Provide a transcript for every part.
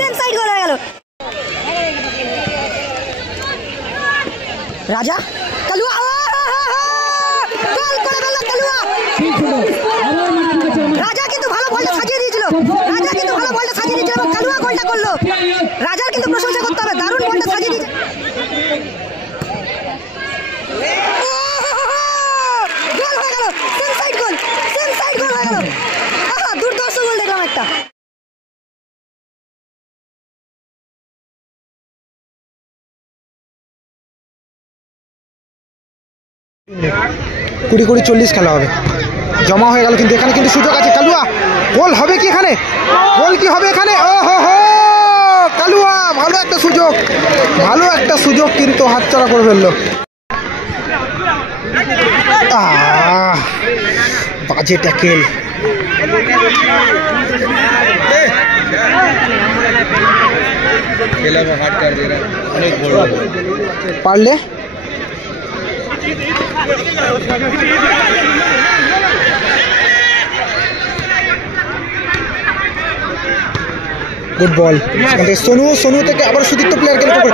Same side গোল হয়ে গেল। রাজা কালুয়া গোল করে ফেলল কালুয়া। রাজা কিন্তু ভালো বলটা সাজিয়ে দিয়েছিল, রাজা কিন্তু ভালো বলটা সাজিয়ে দিয়েছিল এবং কালুয়া গোলটা করলো। রাজার কিন্তু প্রশংসা করতে হবে, দারুণ বলটা সাজিয়ে দিয়েছে। গোল হয়ে গেল, সেম সাইড গোল, সেম সাইড গোল হয়ে গেল। আহা দুর্ধর্ষ গোল দেখলাম একটা। কুড়ি 40 খেলা হবে, জমা হয়ে গেল কিন্তু এখানে কিন্তু সুযোগ আছে। কালুয়া গোল হবে কি এখানে, গোল কি হবে এখানে? ও হো হো কালুয়া ভালো একটা সুযোগ, ভালো একটা সুযোগ কিন্তু হাতছাড়া করে ফেললো। বাজে ট্যাকেল। পারলে গুড বল। সোনু থেকে আবার সুদীপ্ত প্লেয়ারকে লক্ষ্য করে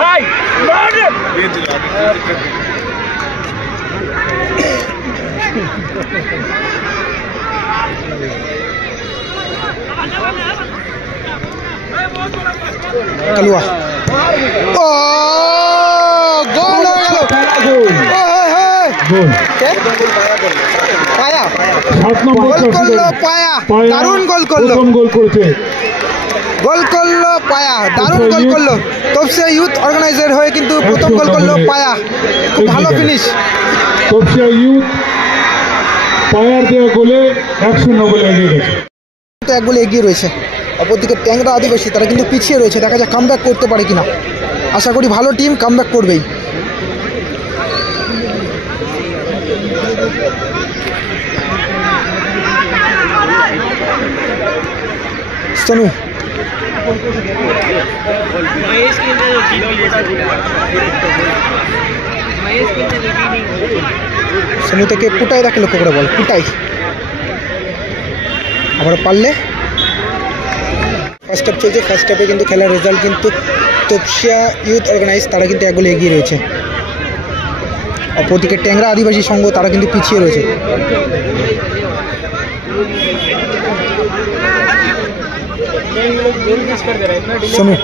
কালুয়া। ও গোল হয়ে গেল, পায়া গোল করলো, পায়া দারুণ গোল করলো, গোল করলো পায়া, দারুণ গোল করলো। তপসিয়া ইউথ অর্গানাইজার হয়ে কিন্তু প্রথম গোল করলো পায়া, খুব ভালো ফিনিশ। তপসিয়া ইউথ পায়ার দেওয়া গোলে 1-0 গোলে এগিয়ে গেছে, এক গোলে এগিয়ে রয়েছে। অপরদিকে ট্যাংরা আদিবাসী তারা কিন্তু পিছিয়ে রয়েছে, দেখা যাক কামব্যাক করতে পারে কিনা। আশা করি ভালো টিম কামব্যাক করবেই। সোনু সোনু থেকে পুটাই তাকে লক্ষ্য করে বল, পুটাই আবার পারলে। ফার্স্ট হাফ চলছে, ফার্স্ট হাফে কিন্তু খেলার রেজাল্ট কিন্তু তপসিয়া ইউথ অর্গানাইজ তারা কিন্তু এক গোলে এগিয়ে রয়েছে। অপরদিকে ট্যাংরা আদিবাসী সংঘ তারা কিন্তু পিছিয়ে রয়েছে। সোনু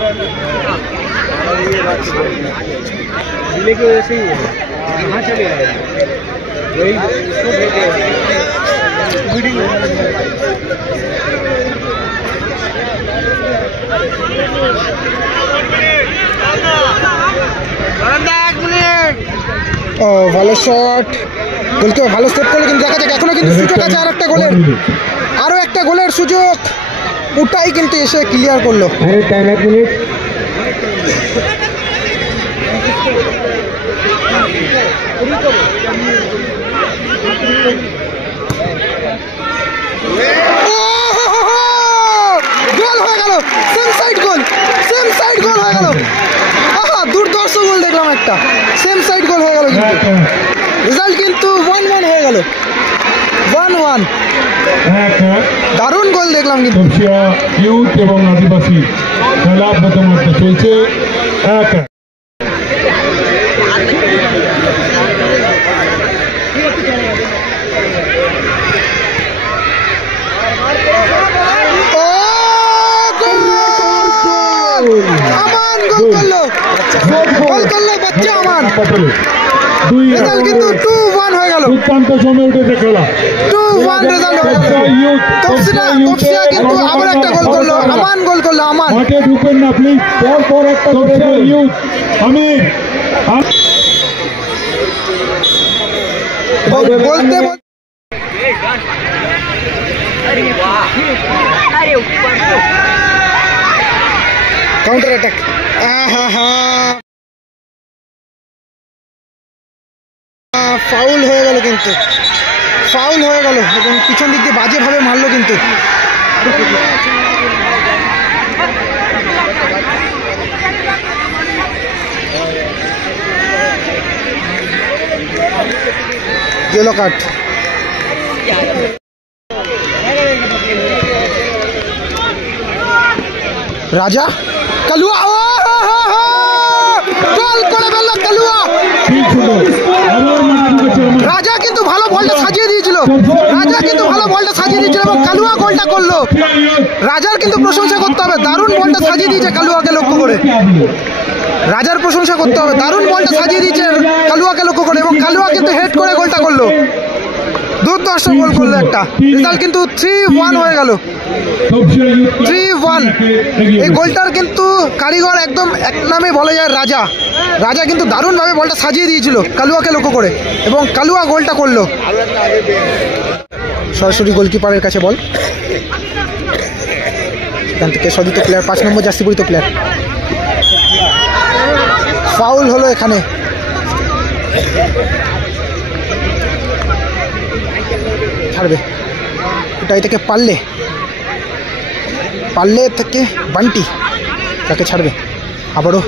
ও ভালো শট, গোলকে ভালো সেভ করলো কিন্তু দেখা যাক এখনো কিন্তু সুযোগ আছে আর একটা গোলের, আরো একটা গোলের সুযোগ। ওটাই কিন্তু এসে ক্লিয়ার করলো। গোল হয়ে গেল, সেম সাইড গোল, সেম সাইড গোল হয়ে গেল। আহা দুর্ধর্ষ গোল দেখলাম একটা, সেম সাইড গোল হয়ে গেল কিন্তু রেজাল্ট কিন্তু 1-1 হয়ে গেল, 1-1 দারুণ গোল দেখলাম কিন্তু। তপসিয়া ইউথ এবং আদিবাসী খেলা প্রথমার্ধে চলছে 1-1। আমান গোল করলো, গোল করলো বাচ্চা আমান। রেজাল্ট কিন্তু 2-1 হয়ে গেল, দুর্দান্ত জমে উঠেছে খেলা, 2-1 রেজাল্ট হয়ে গেল। তপসিয়া কিন্তু আবার একটা গোল করলো, আমান গোল করলো, আমান। মাঠে ঢুকবেন না প্লিজ, পর একটা তপসিয়া ইউথ আমির বলতে কাউন্টার অ্যাটাক, ফাউল হয়ে গেল কিন্তু, ফাউল হয়ে গেল এবং পিছন দিক দিয়ে বাজেভাবে মারলো কিন্তু। Yellow card. राजा কালুয়া গোল করে ফেললো কালুয়া। রাজা কিন্তু ভালো বলটা সাজিয়ে দিয়েছিল, এবং কালুয়া গোলটা করলো। রাজার কিন্তু প্রশংসা করতে হবে, দারুণ বলটা সাজিয়ে দিয়েছে কালুয়াকে লক্ষ্য করে। রাজার প্রশংসা করতে হবে, দারুণ বলটা সাজিয়ে দিয়েছে কালুয়াকে লক্ষ্য করে, এবং কালুয়া কিন্তু হেড করে গোলটা করলো। দুর্ধর্ষ গোল করলো একটা। রেজাল্ট কিন্তু 3-1 হয়ে গেল, 3-1। এই গোলটার কিন্তু কারিগর একদম এক নামে বলা যায় রাজা। রাজা কিন্তু দারুণভাবে বলটা সাজিয়ে দিয়েছিল কালুয়াকে লক্ষ্য করে, এবং কালুয়া গোলটা করলো। সরাসরি গোলকিপারের কাছে বল, এখান থেকে সদিত প্লেয়ার, 5 নম্বর জার্সি পরিত প্লেয়ার। ফাউল হলো এখানে। ছাড়বে ওটাই থেকে পারলে থেকে বান্টি তাকে ছাড়বে। আবারও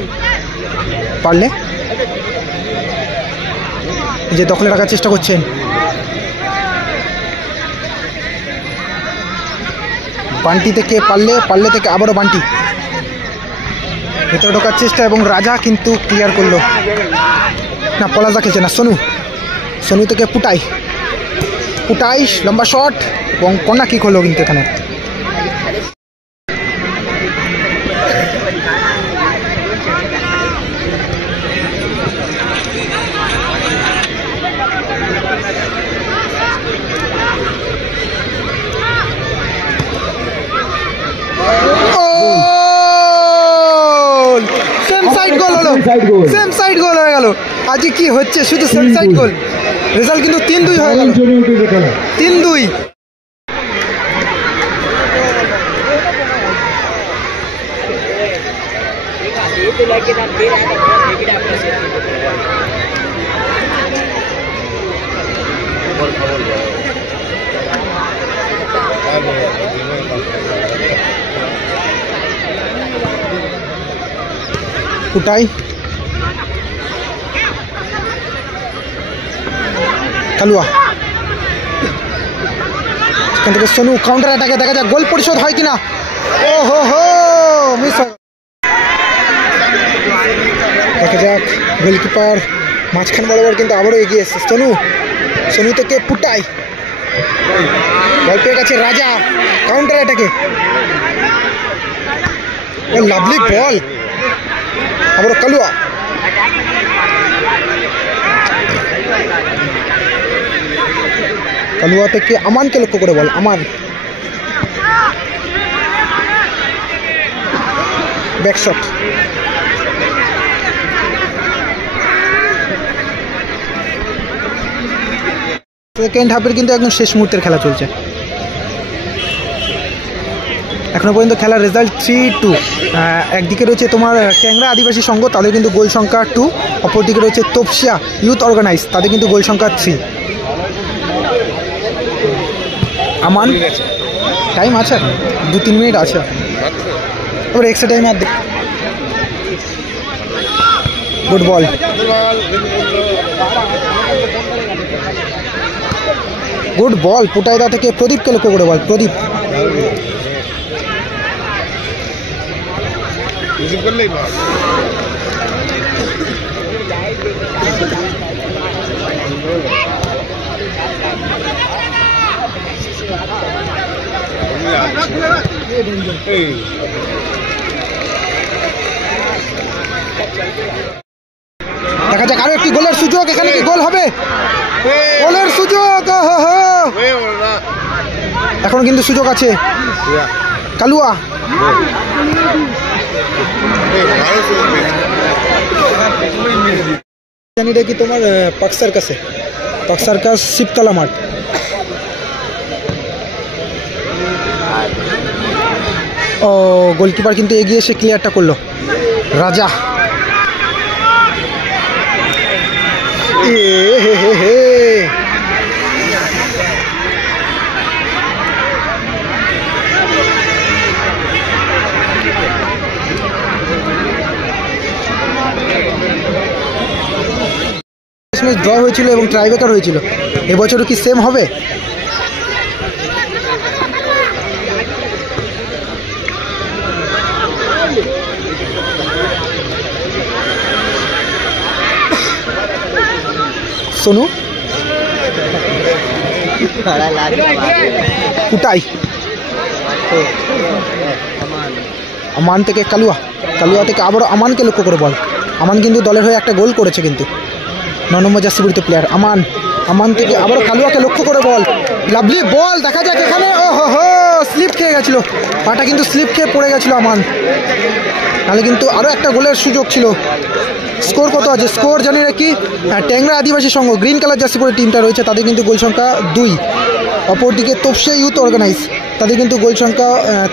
পারলে যে দখলে রাখার চেষ্টা করছেন, বান্টি থেকে পারলে থেকে আবারও বান্টি ভেতরে ঢোকার চেষ্টা, এবং রাজা কিন্তু ক্লিয়ার করলো না। পলাশদা খেলছে না, সোনু থেকে পুটাই লম্বা শট, এবং কর্নার কিক হলো কিন্তু এখানে। সেম সাইড গোল হয়ে গেল। আজকে কি হচ্ছে, শুধু সেম সাইড গোল। রেজাল্ট কিন্তু 3-2 হয়ে গেল, 3-2। উঠাই কালুয়া, সেখান থেকে সোনু কাউন্টার অ্যাটাকে, দেখা যাক গোল পরিশোধ হয় কিনা। ও হো মিস হয়। দেখা যাক গোলকিপার মাঝখান বরাবর কিন্তু আবারও এগিয়ে এসছে সোনু থেকে পুটাই, বল পেয়ে গেছে রাজা, কাউন্টার অ্যাটাকে, লাভলি বল। আবারও কালুয়া থেকে আমানকে লক্ষ্য করে বল, আমান ব্যাকশট। সেকেন্ড হাফের কিন্তু একদম শেষ মুহূর্তের খেলা চলছে। এখনো পর্যন্ত খেলার রেজাল্ট 3-2। একদিকে রয়েছে তোমার ট্যাংরা আদিবাসী সংঘ, তাদের কিন্তু গোল সংখ্যা 2। অপরদিকে রয়েছে তপসিয়া ইউথ অর্গানাইজ, তাদের কিন্তু গোল সংখ্যা 3। আমান টাইম আছে, 2-3 মিনিট আছে, এবার এক্সট্রা টাইম আর। গুড বল, পুটাইদা থেকে প্রদীপকে লক্ষ্য করে বল, প্রদীপ দেখা যাক আরো একটি গোলের সুযোগ, এখানে কি গোল হবে? গোলের সুযোগ, এখন কিন্তু সুযোগ আছে। কালুয়া জানি কি তোমার পাক সার্কাস শিবতলা মাঠ। ও গোলকিপার কিন্তু এগিয়ে এসে ক্লিয়ারটা করলো রাজা। ড্র হয়েছিল এবং ট্রাইব্রেকার হয়েছিল, এবছরও কি সেম হবে? সোনু কুটাই, আমান থেকে কালুয়া, কালুয়া থেকে আবারও আমানকে লক্ষ্য করে বল। আমান কিন্তু দলের হয়ে একটা গোল করেছে কিন্তু 9 নম্বর জার্সি পরিহিত প্লেয়ার আমান। আমান থেকে আবারও কালুয়াকে লক্ষ্য করে বল, লাভলি বল, দেখা যাক এখানে। ও হো, স্লিপ খেয়ে গেছিল, পাটা কিন্তু স্লিপ খেয়ে পড়ে গেছিল আমান, তাহলে কিন্তু আরও একটা গোলের সুযোগ ছিল। স্কোর কত আছে? স্কোর জানি রাখি, ট্যাংরা আদিবাসী সংঘ গ্রিন কালার জার্সি পরে টিমটা রয়েছে, তাদের কিন্তু গোল সংখ্যা 2। অপরদিকে তোপসে ইউথ অর্গানাইজ, তাদের কিন্তু গোল সংখ্যা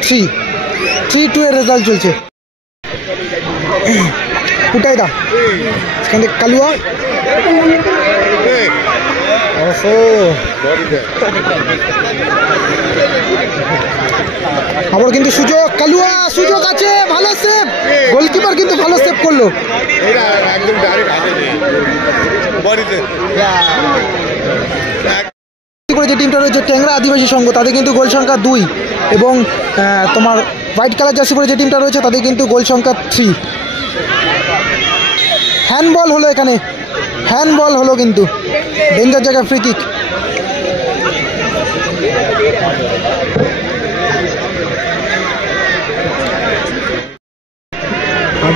3-2 এর রেজাল্ট চলছে। কুটাই দা সেখান থেকে কালুয়া, আবার কিন্তু সুযোগ, কালুয়া সুযোগ আছে, ভালো সেভ, গোলকিপার কিন্তু ভালো সেভ করলো। যে টিমটা রয়েছে ট্যাংরা আদিবাসী সংঘ, তাদের কিন্তু গোল সংখ্যা 2 এবং তোমার হোয়াইট কালার জার্সি পরে যে টিমটা রয়েছে তাদের কিন্তু গোল সংখ্যা 3। হ্যান্ডবল হলো এখানে, হ্যান্ডবল হলো কিন্তু, ডেঞ্জার জায়গায় ফ্রি কিক।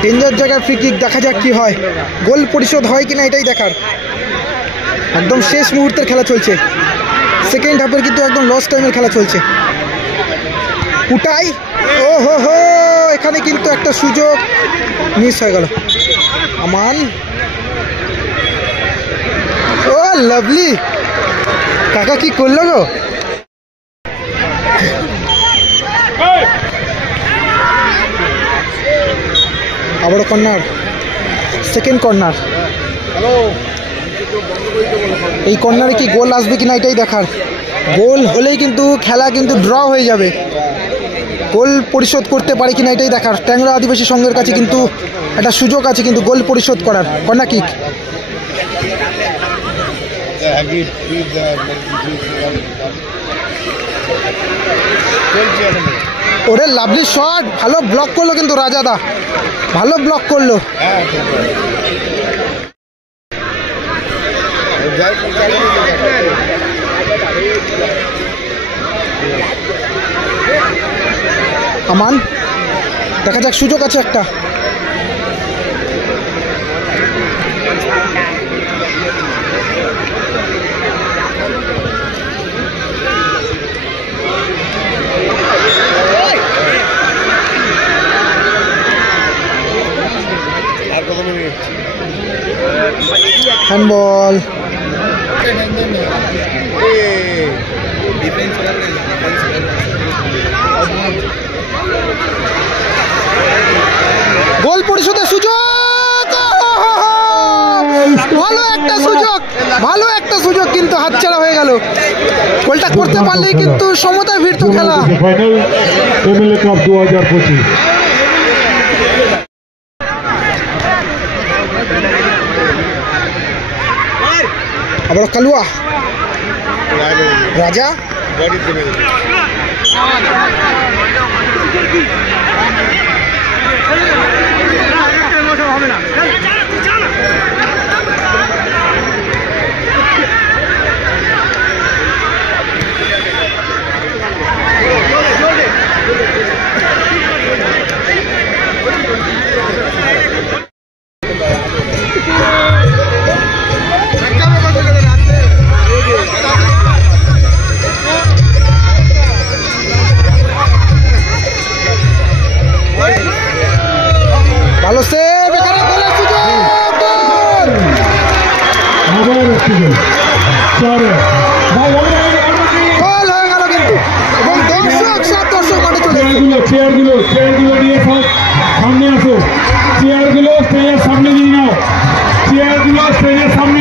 ডেঞ্জার জায়গায় ফ্রি কিক, দেখা যাক কি হয়, গোল পরিশোধ হয় কিনা এটাই দেখার। একদম শেষ মুহূর্তের খেলা চলছে, সেকেন্ড হাফের কিন্তু একদম লস টাইমের খেলা চলছে। কুটাই, ও হো হো, এখানে কিন্তু একটা সুযোগ মিস হয়ে গেল। আমান, ও লাভলি, কাকা কি করলো গো? আবারও কর্নার, সেকেন্ড কর্নার। এই কর্নারে কি গোল আসবে কিনা এটাই দেখার, গোল হলেই কিন্তু খেলা কিন্তু ড্র হয়ে যাবে, গোল পরিশোধ করতে পারে কিনা এটাই দেখার। ট্যাংরা আদিবাসী সংঘের কাছে কিন্তু একটা সুযোগ আছে কিন্তু গোল পরিশোধ করার। কর্নার কিক, ওরে লাভলি শট, ভালো ব্লক করলো কিন্তু রাজাদা, ভালো ব্লক করলো। আমান, দেখা যাক, সুযোগ আছে একটা। হ্যান্ডবল, গোল পরিশোধের সুযোগ, ভালো একটা সুযোগ, ভালো একটা সুযোগ কিন্তু হাতছাড়া হয়ে গেল। গোলটা করতে পারলেই কিন্তু সমতায় ভিড়ত খেলা। Final MLA cup 2025। আবার কালুয়া, রাজা, ভালো সেভ, এখানে গোলের সুযোগ, গোল হয়ে গেল কিন্তু, এবং সব দর্শক মাঠে চলে গেল। চেয়ারগুলো নিয়ে সব সামনে আসো, চেয়ারগুলো স্টেজের সামনে নিয়ে নাও, চেয়ারগুলো স্টেজের সামনে